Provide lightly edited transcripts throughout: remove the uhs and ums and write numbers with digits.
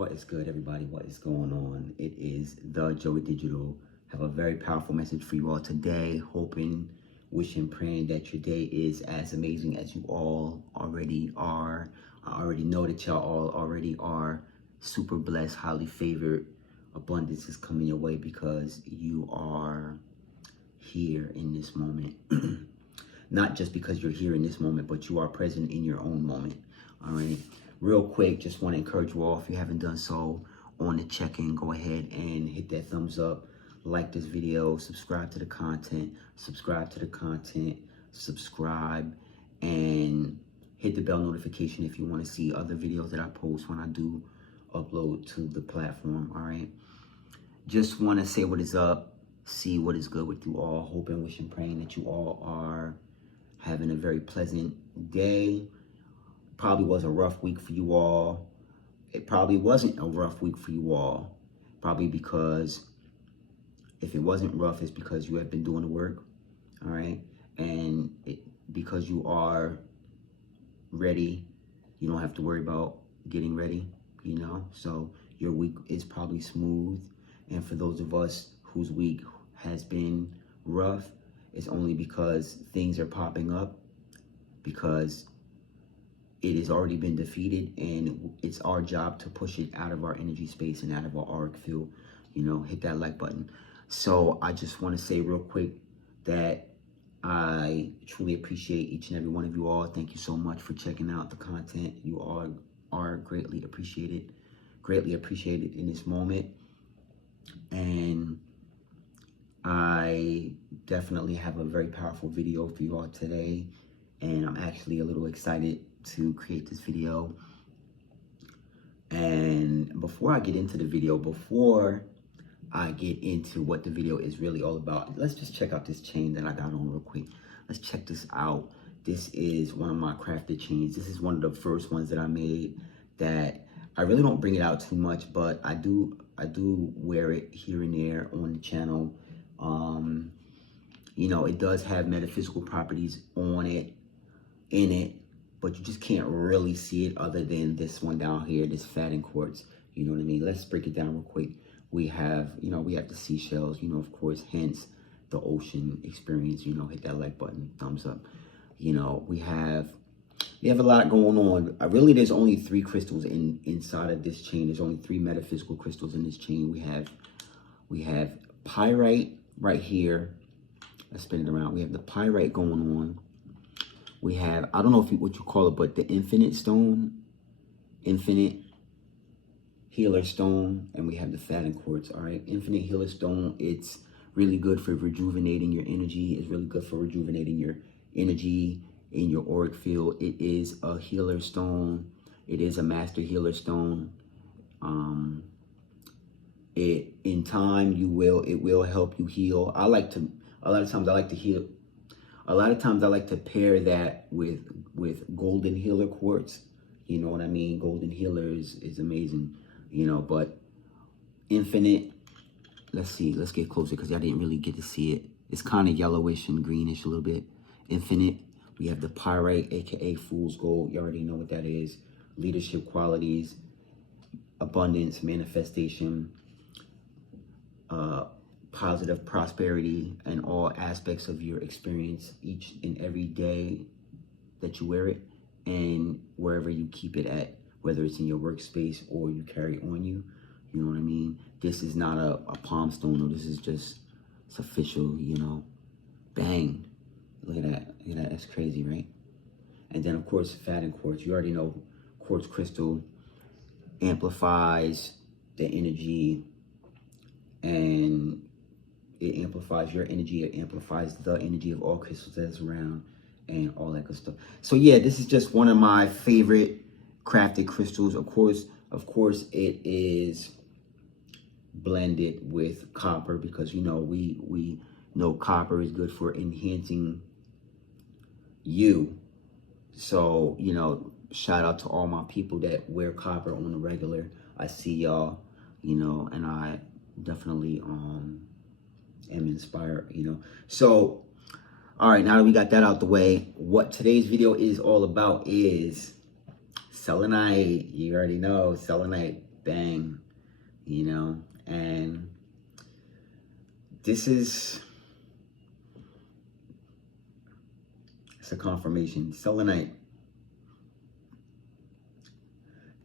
What is good, everybody? What is going on? It is the Joey Digital. Have a very powerful message for you all today. Hoping, wishing, praying that your day is as amazing as you all already are. I already know that y'all all already are super blessed, highly favored. Abundance is coming your way because you are here in this moment. Not just because you're here in this moment, but you are present in your own moment. All right. Real quick, just want to encourage you all, if you haven't done so, on the check-in, go ahead and hit that thumbs up, like this video, subscribe to the content, and hit the bell notification if you want to see other videos that I post when I do upload to the platform. All right. Just want to say what is up, see what is good with you all, hoping, wishing, praying that you all are having a very pleasant day. Probably was a rough week for you all. It probably wasn't a rough week for you all. Probably because if it wasn't rough, it's because you have been doing the work. All right. And because you are ready, you don't have to worry about getting ready, you know. So your week is probably smooth. And for those of us whose week has been rough, it's only because things are popping up, because it has already been defeated, and it's our job to push it out of our energy space and out of our auric field. You know, hit that like button. So I just want to say real quick that I truly appreciate each and every one of you all. Thank you so much for checking out the content. You all are greatly appreciated in this moment. And I definitely have a very powerful video for you all today. And I'm actually a little excited to create this video. And before I get into the video, before I get into what the video is really all about, let's just check out this chain that I got on real quick. Let's check this out. This is one of my crafted chains. This is one of the first ones that I made that I really don't bring it out too much, but I do wear it here and there on the channel. You know, it does have metaphysical properties on it, in it, but you just can't really see it other than this one down here, this fattened quartz. You know what I mean? Let's break it down real quick. We have, you know, we have the seashells, you know, of course, hence the ocean experience. You know, hit that like button, thumbs up. You know, we have a lot going on. Really, there's only 3 crystals inside of this chain. There's only 3 metaphysical crystals in this chain. We have pyrite right here. Let's spin it around. We have the pyrite going on. We have, I don't know what you call it, but the infinite stone, infinite healer stone, and we have the fattened quartz. All right, infinite healer stone. It's really good for rejuvenating your energy. It's really good for rejuvenating your energy in your auric field. It is a healer stone. It is a master healer stone. In time, it will help you heal. A lot of times I like to pair that with golden healer quartz. You know what I mean? Golden healer is amazing, you know. But infinite, let's see, let's get closer because I didn't really get to see it. It's kind of yellowish and greenish a little bit. Infinite, we have the pyrite, aka fool's gold. You already know what that is. Leadership qualities, abundance, manifestation, positive prosperity, and all aspects of your experience each and every day that you wear it, and wherever you keep it at, whether it's in your workspace or you carry it on you. You know what I mean? This is not a palm stone, no. This is just, it's official, you know. Bang. Look at that. Look at that. That's crazy, right? And then, of course, fattened quartz. You already know quartz crystal amplifies the energy, and it amplifies your energy. It amplifies the energy of all crystals that's around and all that good stuff. So yeah, this is just one of my favorite crafted crystals. Of course, it is blended with copper because, you know, we know copper is good for enhancing you. So, you know, shout out to all my people that wear copper on the regular. I see y'all, you know, and I definitely am inspired, you know. So, all right, now that we got that out the way, what today's video is all about is selenite. You already know, selenite. bang, you know. And this is, it's a confirmation. Selenite.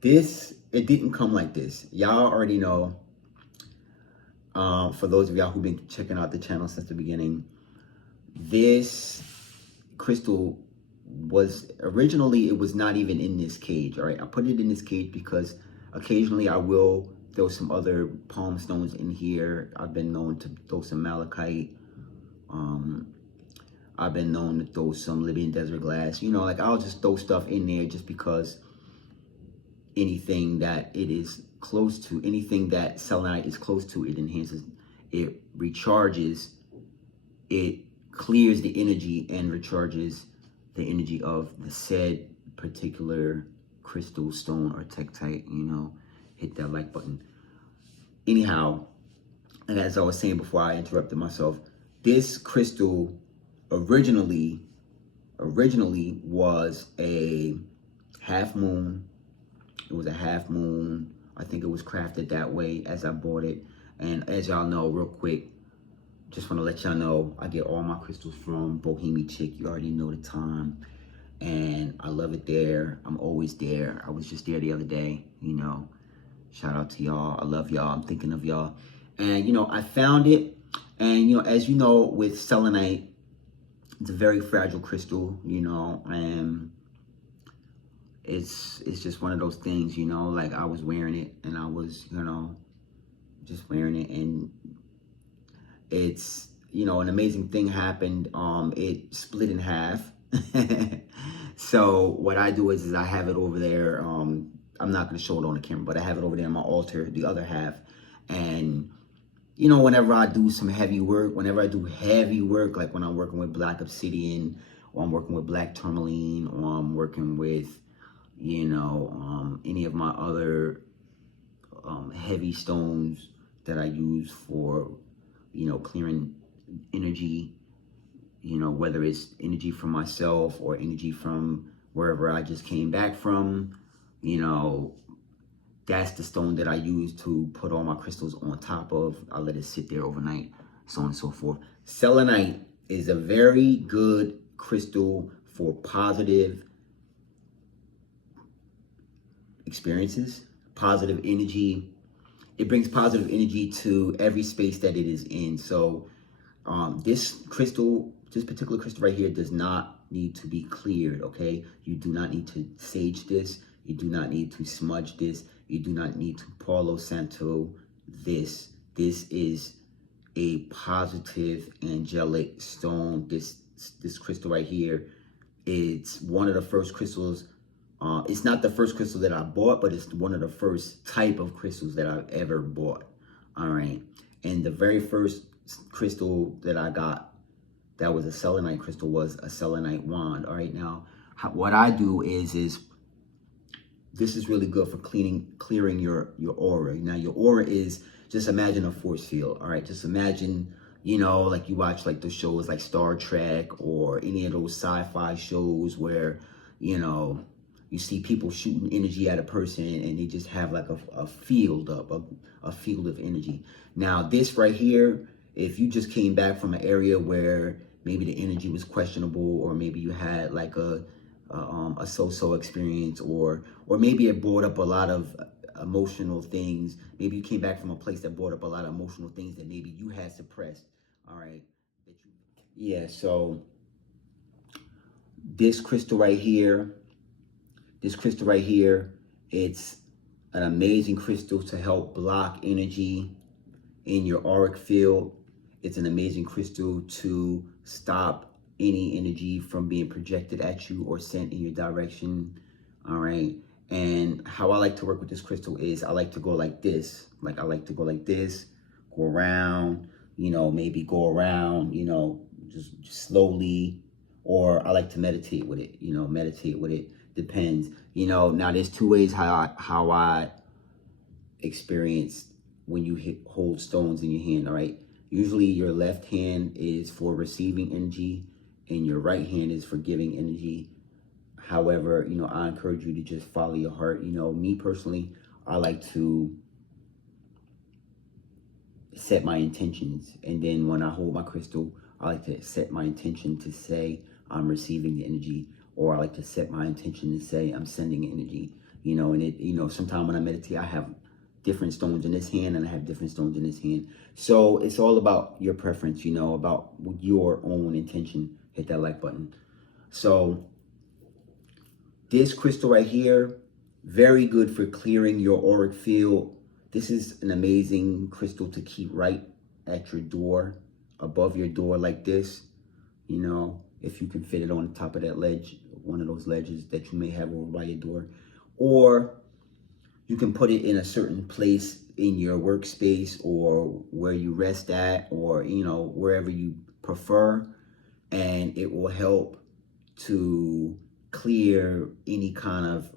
This, it didn't come like this. Y'all already know. For those of y'all who've been checking out the channel since the beginning, this crystal was originally, it was not even in this cage. All right, I put it in this cage because occasionally I will throw some other palm stones in here. I've been known to throw some malachite. I've been known to throw some Libyan desert glass. You know, like I'll just throw stuff in there just because anything that it is close to, anything that selenite is close to, it enhances, it recharges, it clears the energy and recharges the energy of the said particular crystal, stone, or tektite. You know, hit that like button. Anyhow, and as I was saying before I interrupted myself, this crystal originally was a half moon. It was a half moon. I think it was crafted that way as I bought it. And as y'all know, real quick, just want to let y'all know, I get all my crystals from Bohemian Chick. You already know the time. And I love it there. I'm always there. I was just there the other day, you know. Shout out to y'all. I love y'all. I'm thinking of y'all. And, you know, I found it. And, you know, as you know, with selenite, it's a very fragile crystal, you know. And it's just one of those things, you know, like I was wearing it and I was, you know, just wearing it, and it's, you know, an amazing thing happened. It split in half. So what I do is I have it over there. I'm not going to show it on the camera, but I have it over there on my altar, the other half. And, you know, whenever I do some heavy work, like when I'm working with black obsidian, or I'm working with black tourmaline, or I'm working with, you know, any of my other heavy stones that I use for, you know, clearing energy, you know, whether it's energy from myself or energy from wherever I just came back from, you know, that's the stone that I use to put all my crystals on top of. I let it sit there overnight, so on and so forth. Selenite is a very good crystal for positive experiences, positive energy. It brings positive energy to every space that it is in. So this particular crystal right here does not need to be cleared, okay? You do not need to sage this. You do not need to smudge this. You do not need to Palo Santo this. This is a positive angelic stone. This crystal right here, it's one of the first crystals. It's not the first crystal that I bought, but it's one of the first type of crystals that I've ever bought. All right. And the very first crystal that I got that was a selenite crystal was a selenite wand. All right. Now, what I do is this is really good for clearing your aura. Now, your aura is, just imagine a force field. All right. Just imagine, you know, like you watch like the shows like Star Trek or any of those sci-fi shows where, you know, you see people shooting energy at a person and they just have like a field up, a field of energy. Now this right here, if you just came back from an area where maybe the energy was questionable, or maybe you had like a so-so experience, or maybe it brought up a lot of emotional things. Maybe you came back from a place that brought up a lot of emotional things that maybe you had suppressed. All right. Yeah. So this crystal right here, it's an amazing crystal to help block energy in your auric field. It's an amazing crystal to stop any energy from being projected at you or sent in your direction. All right. And how I like to work with this crystal is I like to go like this. Like I like to go like this, go around, you know, maybe go around, you know, just slowly. Or I like to meditate with it, you know, depends, you know. Now there's two ways how I experience when you hold stones in your hand. All right, usually your left hand is for receiving energy and your right hand is for giving energy. However, you know, I encourage you to just follow your heart. You know, me personally, I like to set my intentions. And then when I hold my crystal, I like to set my intention to say I'm receiving the energy, or I like to set my intention to say I'm sending energy. You know, and it, you know, sometimes when I meditate, I have different stones in this hand and I have different stones in this hand. So it's all about your preference, you know, about your own intention. Hit that like button. So this crystal right here, very good for clearing your auric field. This is an amazing crystal to keep right at your door, above your door like this. You know, if you can fit it on top of that ledge, one of those ledges that you may have over by your door. Or you can put it in a certain place in your workspace or where you rest at, or, you know, wherever you prefer. And it will help to clear any kind of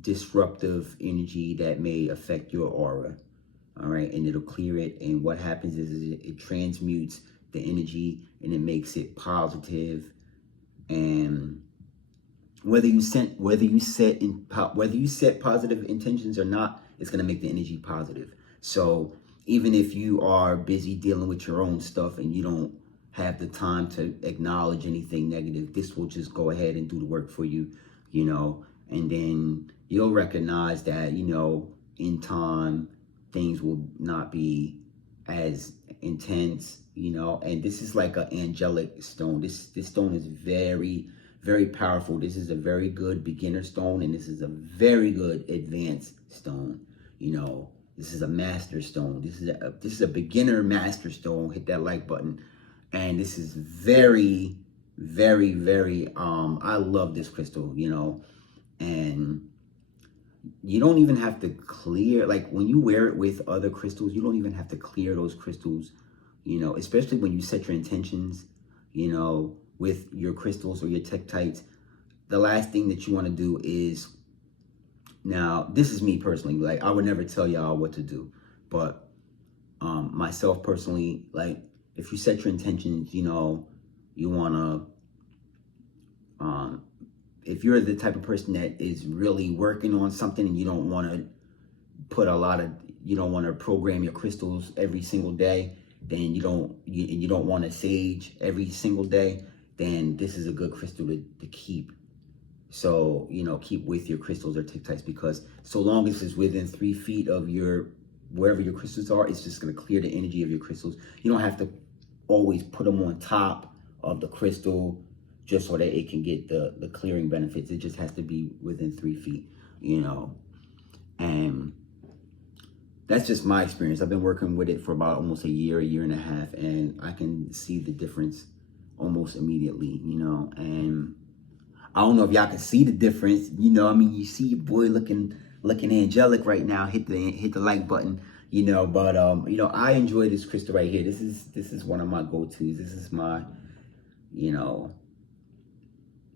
disruptive energy that may affect your aura. All right, and it'll clear it. And what happens is it transmutes the energy and it makes it positive. And whether you set positive intentions or not, it's going to make the energy positive. So even if you are busy dealing with your own stuff and you don't have the time to acknowledge anything negative, this will just go ahead and do the work for you, you know. And then you'll recognize that, you know, in time things will not be as intense, you know. And this is like an angelic stone. This stone is very, very powerful. This is a very good beginner stone, and this is a very good advanced stone. You know, this is a master stone. This is a beginner master stone. Hit that like button. And this is very, very, very, I love this crystal, you know. And you don't even have to clear, like when you wear it with other crystals, you don't even have to clear those crystals, you know, especially when you set your intentions, you know, with your crystals or your tektites. The last thing that you want to do is, now this is me personally, like I would never tell y'all what to do, but myself personally, like if you set your intentions, you know, you want to, if you're the type of person that is really working on something and you don't want to put you don't want to program your crystals every single day, then you don't want to sage every single day, then this is a good crystal to keep. So, you know, keep with your crystals or tektites, because so long as it's within 3 feet of wherever your crystals are, it's just going to clear the energy of your crystals. You don't have to always put them on top of the crystal just so that it can get the clearing benefits. It just has to be within 3 feet, you know. And that's just my experience. I've been working with it for about almost a year and a half, and I can see the difference almost immediately, you know. And I don't know if y'all can see the difference, you know. I mean, you see your boy looking angelic right now. Hit the like button, you know. But you know, I enjoy this crystal right here. This is one of my go-tos. This is my, you know,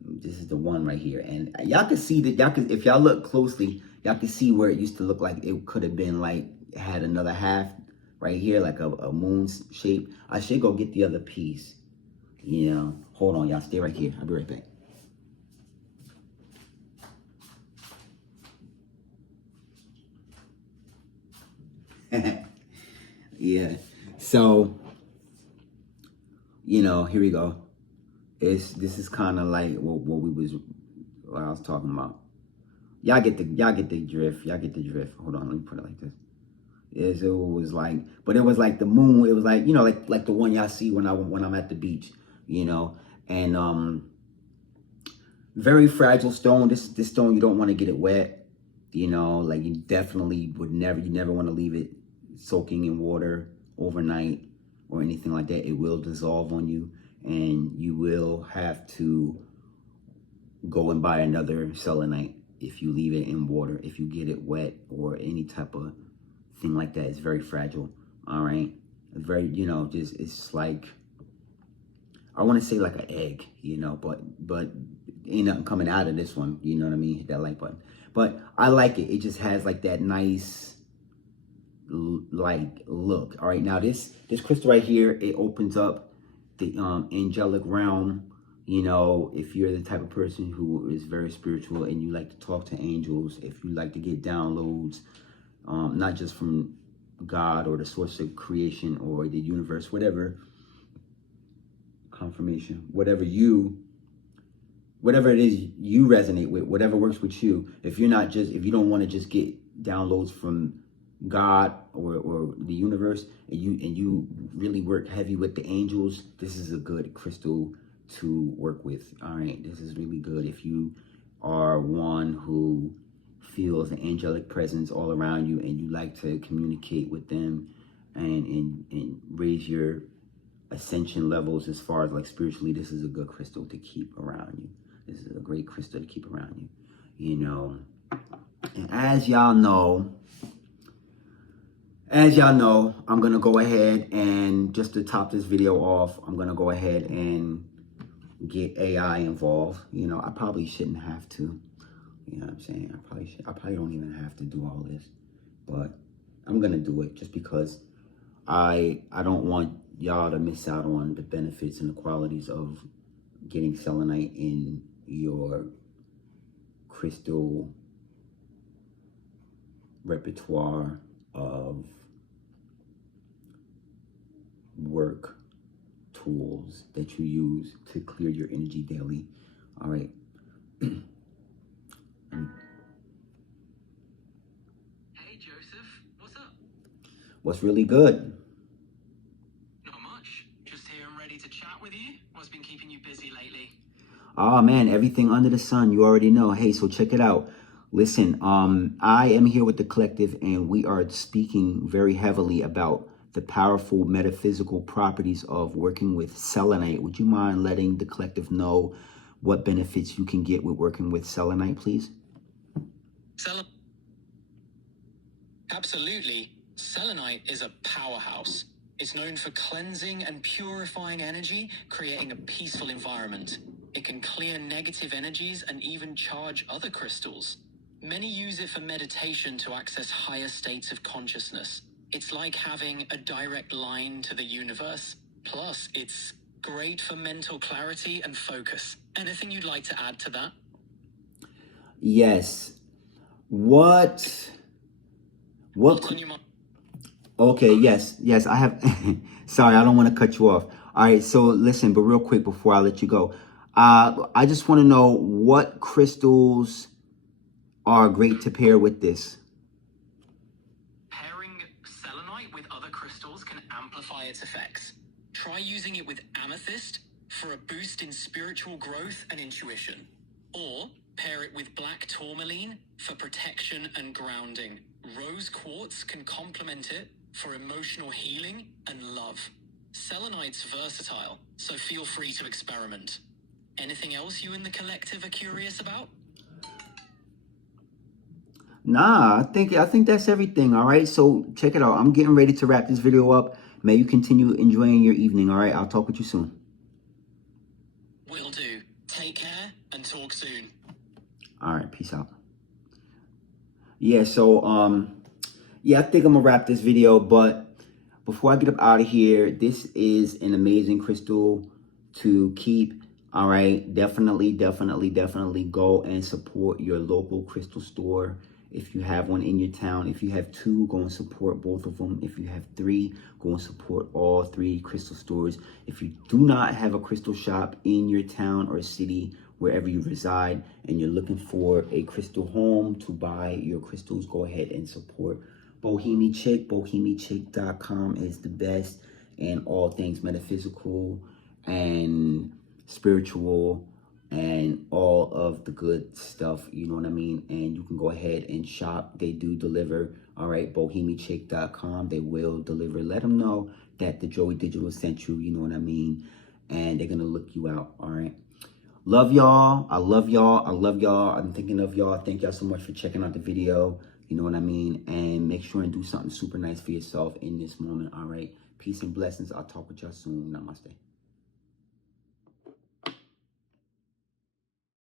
this is the one right here. And y'all can see that, if y'all look closely, y'all can see where it used to look like it could have been like, had another half right here, like a moon shape. I should go get the other piece, you know. Hold on, y'all, stay right here. I'll be right back. Yeah, so, you know, here we go. This is kind of like what I was talking about. Y'all get the drift. Y'all get the drift. Hold on, let me put it like this. It was like, but it was like the moon. It was like, you know, like the one y'all see when I'm at the beach, you know. And very fragile stone. This stone, you don't want to get it wet, you know. Like you definitely you never want to leave it soaking in water overnight or anything like that. It will dissolve on you, and you will have to go and buy another selenite if you leave it in water. If you get it wet or any type of thing like that, it's very fragile. All right, very, you know, just, it's like, I want to say like an egg, you know, but ain't nothing coming out of this one, you know what I mean? Hit that like button. But I like it. It just has like that nice like look. All right, now this crystal right here, it opens up the angelic realm, You know, if you're the type of person who is very spiritual and you like to talk to angels, if you like to get downloads, not just from God or the source of creation or the universe, whatever, confirmation, whatever it is you resonate with, whatever works with you. If you don't want to just get downloads from God or the universe, and you really work heavy with the angels, this is a good crystal to work with. All right, this is really good if you are one who feels an angelic presence all around you and you like to communicate with them and raise your ascension levels as far as like spiritually. This is a good crystal to keep around you. This is a great crystal to keep around you, you know. And as y'all know, I'm gonna go ahead and just to top this video off, I'm gonna go ahead and get AI involved. You know, I probably shouldn't have to. You know what I'm saying? I probably don't even have to do all this, but I'm gonna do it just because I don't want y'all to miss out on the benefits and the qualities of getting selenite in your crystal repertoire of work tools that you use to clear your energy daily. All right. Hey Joseph, what's up? What's really good? Not much. Just here and ready to chat with you. What's been keeping you busy lately? Oh man, everything under the sun, you already know. Hey, so check it out. Listen, I am here with the collective and we are speaking very heavily about the powerful metaphysical properties of working with selenite. Would you mind letting the collective know what benefits you can get with working with selenite, please? Absolutely. Selenite is a powerhouse. It's known for cleansing and purifying energy, creating a peaceful environment. It can clear negative energies and even charge other crystals. Many use it for meditation to access higher states of consciousness. It's like having a direct line to the universe. Plus, it's great for mental clarity and focus. Anything you'd like to add to that? Yes. What? Okay, yes, I have. Sorry, I don't want to cut you off. All right, so listen, but real quick before I let you go, I just want to know what crystals are great to pair with this. Pairing selenite with other crystals can amplify its effects. Try using it with amethyst for a boost in spiritual growth and intuition. Or pair it with black tourmaline for protection and grounding. Rose quartz can complement it for emotional healing and love. Selenite's versatile, so feel free to experiment. Anything else you and the collective are curious about? Nah, I think that's everything. All right, so check it out. I'm getting ready to wrap this video up. May you continue enjoying your evening. All right, I'll talk with you soon. Will do. Take care and talk soon. All right, peace out. Yeah, so yeah, I think I'm gonna wrap this video, but before I get up out of here, this is an amazing crystal to keep. All right, definitely go and support your local crystal store. If you have one in your town, if you have two, go and support both of them. If you have three, go and support all three crystal stores. If you do not have a crystal shop in your town or city, wherever you reside, and you're looking for a crystal home to buy your crystals, go ahead and support Bohemian Chick. BohemianChick.com is the best in all things metaphysical and spiritual and all of the good stuff, you know what I mean? And you can go ahead and shop. They do deliver. All right, BohemianChick.com. They will deliver. Let them know that the Joey Digital sent you, you know what I mean? And they're gonna look you out. All right. Love y'all. I love y'all. I love y'all. I'm thinking of y'all. Thank y'all so much for checking out the video. You know what I mean? And make sure and do something super nice for yourself in this moment. All right. Peace and blessings. I'll talk with y'all soon. Namaste.